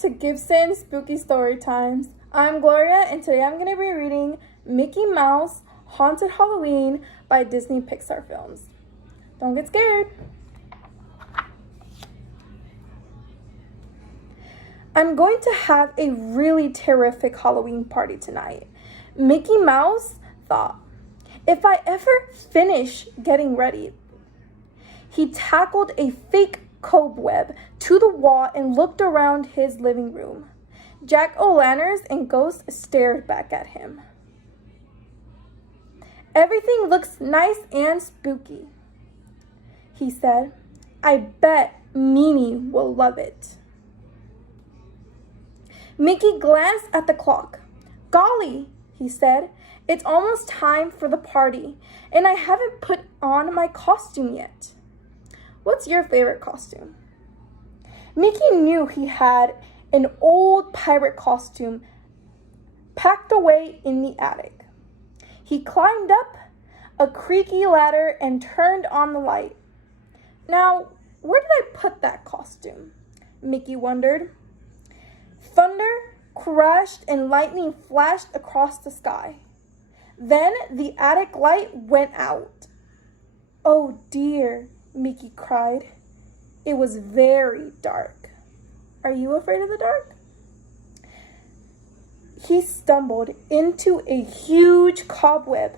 to Gibson Spooky Story Times. I'm Gloria, and today I'm going to be reading Mickey Mouse Haunted Halloween by Disney Pixar Films. Don't get scared. I'm going to have a really terrific Halloween party tonight. Mickey Mouse thought, if I ever finish getting ready. He tackled a fake cobweb to the wall and looked around his living room. Jack-o'-lanterns and ghosts stared back at him. Everything looks nice and spooky, he said. I bet Minnie will love it. Mickey glanced at the clock. Golly, he said, it's almost time for the party, and I haven't put on my costume yet. What's your favorite costume? Mickey knew he had an old pirate costume packed away in the attic. He climbed up a creaky ladder and turned on the light. Now, where did I put that costume? Mickey wondered. Thunder crashed and lightning flashed across the sky. Then the attic light went out. Oh dear, Mickey cried. It was very dark. Are you afraid of the dark? He stumbled into a huge cobweb.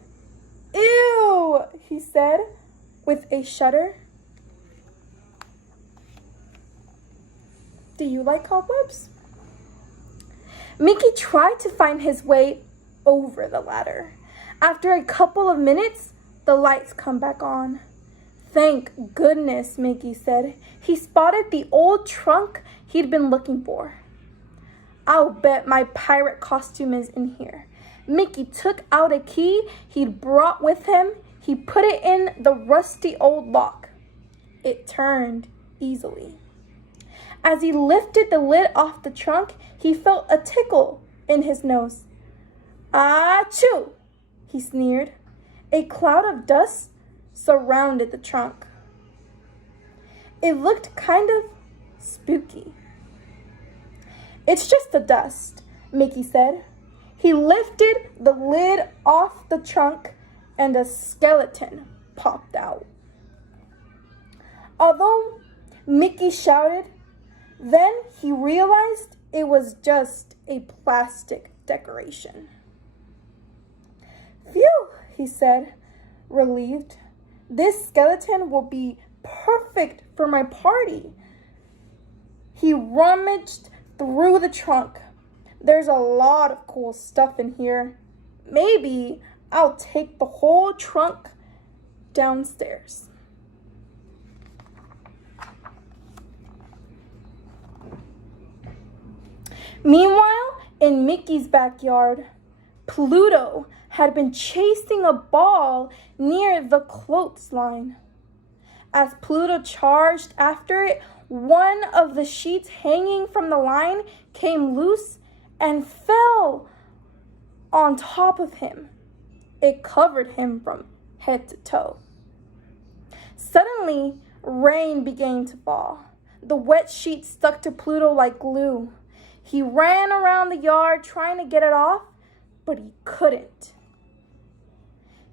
Ew, he said with a shudder. Do you like cobwebs? Mickey tried to find his way over the ladder. After a couple of minutes, the lights come back on. Thank goodness, Mickey said. He spotted the old trunk he'd been looking for. I'll bet my pirate costume is in here. Mickey took out a key he'd brought with him. He put it in the rusty old lock. It turned easily. As he lifted the lid off the trunk, he felt a tickle in his nose. Achoo! He sneered. A cloud of dust surrounded the trunk. It looked kind of spooky. It's just the dust, Mickey said. He lifted the lid off the trunk and a skeleton popped out. Although Mickey shouted, then he realized it was just a plastic decoration. Phew, he said, relieved. This skeleton will be perfect for my party. He rummaged through the trunk. There's a lot of cool stuff in here. Maybe I'll take the whole trunk downstairs. Meanwhile, in Mickey's backyard, Pluto had been chasing a ball near the clothesline. As Pluto charged after it, one of the sheets hanging from the line came loose and fell on top of him. It covered him from head to toe. Suddenly, rain began to fall. The wet sheet stuck to Pluto like glue. He ran around the yard trying to get it off, but he couldn't.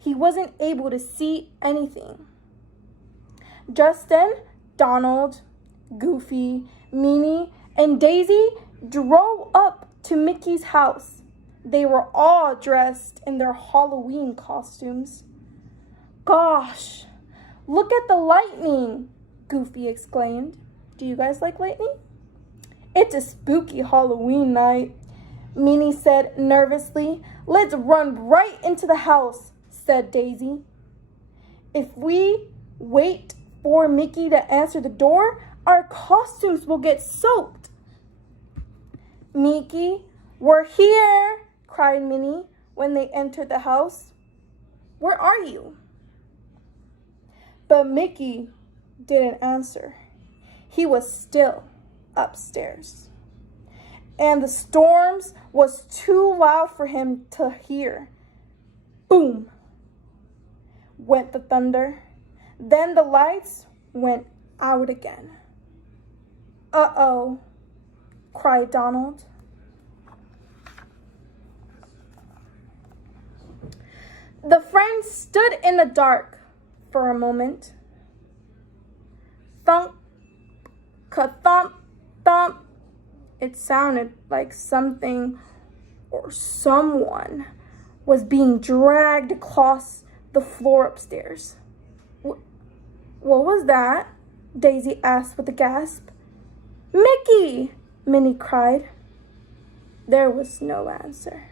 He wasn't able to see anything. Just then, Donald, Goofy, Minnie, and Daisy drove up to Mickey's house. They were all dressed in their Halloween costumes. Gosh, look at the lightning, Goofy exclaimed. Do you guys like lightning? It's a spooky Halloween night, Minnie said nervously. Let's run right into the house, said Daisy. If we wait for Mickey to answer the door, our costumes will get soaked. Mickey, we're here, cried Minnie when they entered the house. Where are you? But Mickey didn't answer. He was still upstairs. And the storms was too loud for him to hear. Boom! Went the thunder. Then the lights went out again. Uh-oh, cried Donald. The friends stood in the dark for a moment. Thump, ka-thump, thump. It sounded like something or someone was being dragged across the floor upstairs. What was that? Daisy asked with a gasp. Mickey! Minnie cried. There was no answer.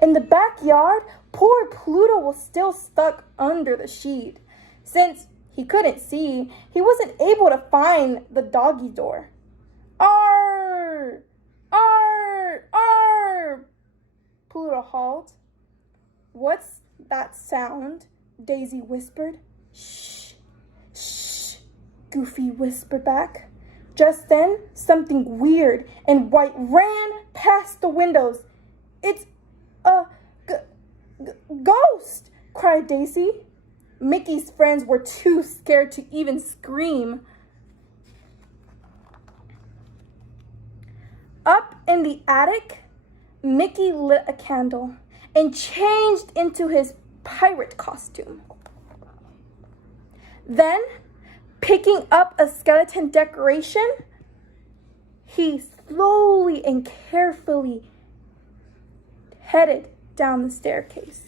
In the backyard, poor Pluto was still stuck under the sheet. Since he couldn't see, he wasn't able to find the doggy door. Arr! Arr! Arr! Pluto hauled. What's that sound? Daisy whispered. Shh! Shh! Goofy whispered back. Just then, something weird and white ran past the windows. It's a ghost! Cried Daisy. Mickey's friends were too scared to even scream. Up in the attic, Mickey lit a candle and changed into his pirate costume. Then, picking up a skeleton decoration, he slowly and carefully headed down the staircase.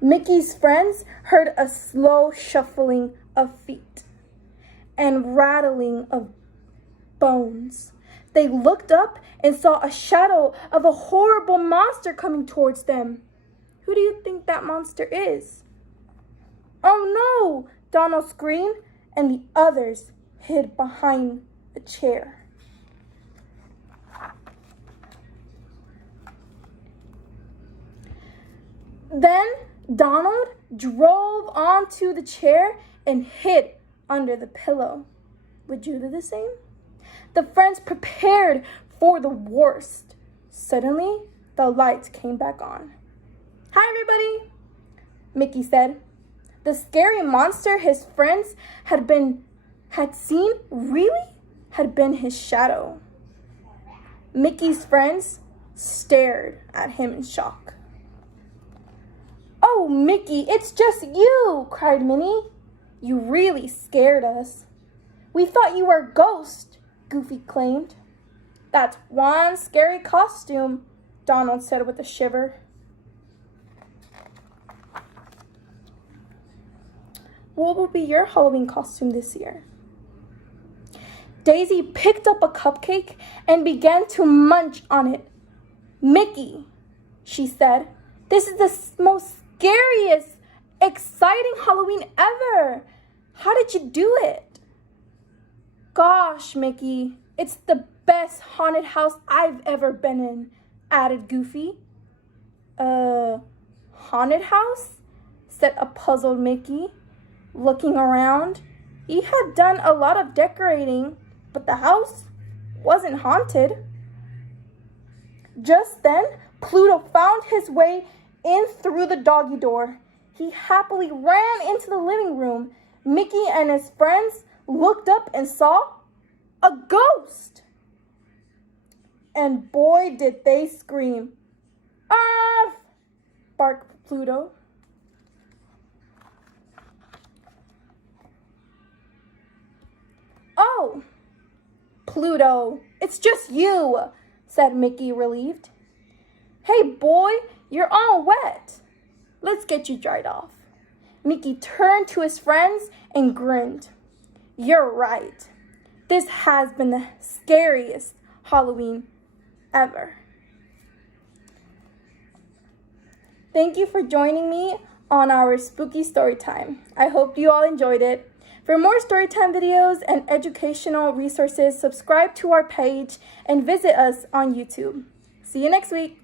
Mickey's friends heard a slow shuffling of feet and rattling of bones. They looked up and saw a shadow of a horrible monster coming towards them. Who do you think that monster is? Oh no! Donald screamed, and the others hid behind a chair. Then Donald drove onto the chair and hid under the pillow. Would you do the same? The friends prepared for the worst. Suddenly, the lights came back on. Hi, everybody, Mickey said. The scary monster his friends had seen really had been his shadow. Mickey's friends stared at him in shock. Oh, Mickey, it's just you, cried Minnie. You really scared us. We thought you were a ghost, Goofy claimed. That's one scary costume, Donald said with a shiver. What will be your Halloween costume this year? Daisy picked up a cupcake and began to munch on it. Mickey, she said, this is the most scariest, exciting Halloween ever. How did you do it? Gosh, Mickey, it's the best haunted house I've ever been in, added Goofy. Haunted house? Said a puzzled Mickey. Looking around, he had done a lot of decorating, but the house wasn't haunted. Just then, Pluto found his way in through the doggy door. He happily ran into the living room. Mickey and his friends looked up and saw a ghost. And boy, did they scream. "Arf!" barked Pluto. Oh, Pluto, it's just you, said Mickey, relieved. Hey, boy, you're all wet. Let's get you dried off. Mickey turned to his friends and grinned. You're right. This has been the scariest Halloween ever. Thank you for joining me on our spooky story time. I hope you all enjoyed it. For more storytime videos and educational resources, subscribe to our page and visit us on YouTube. See you next week.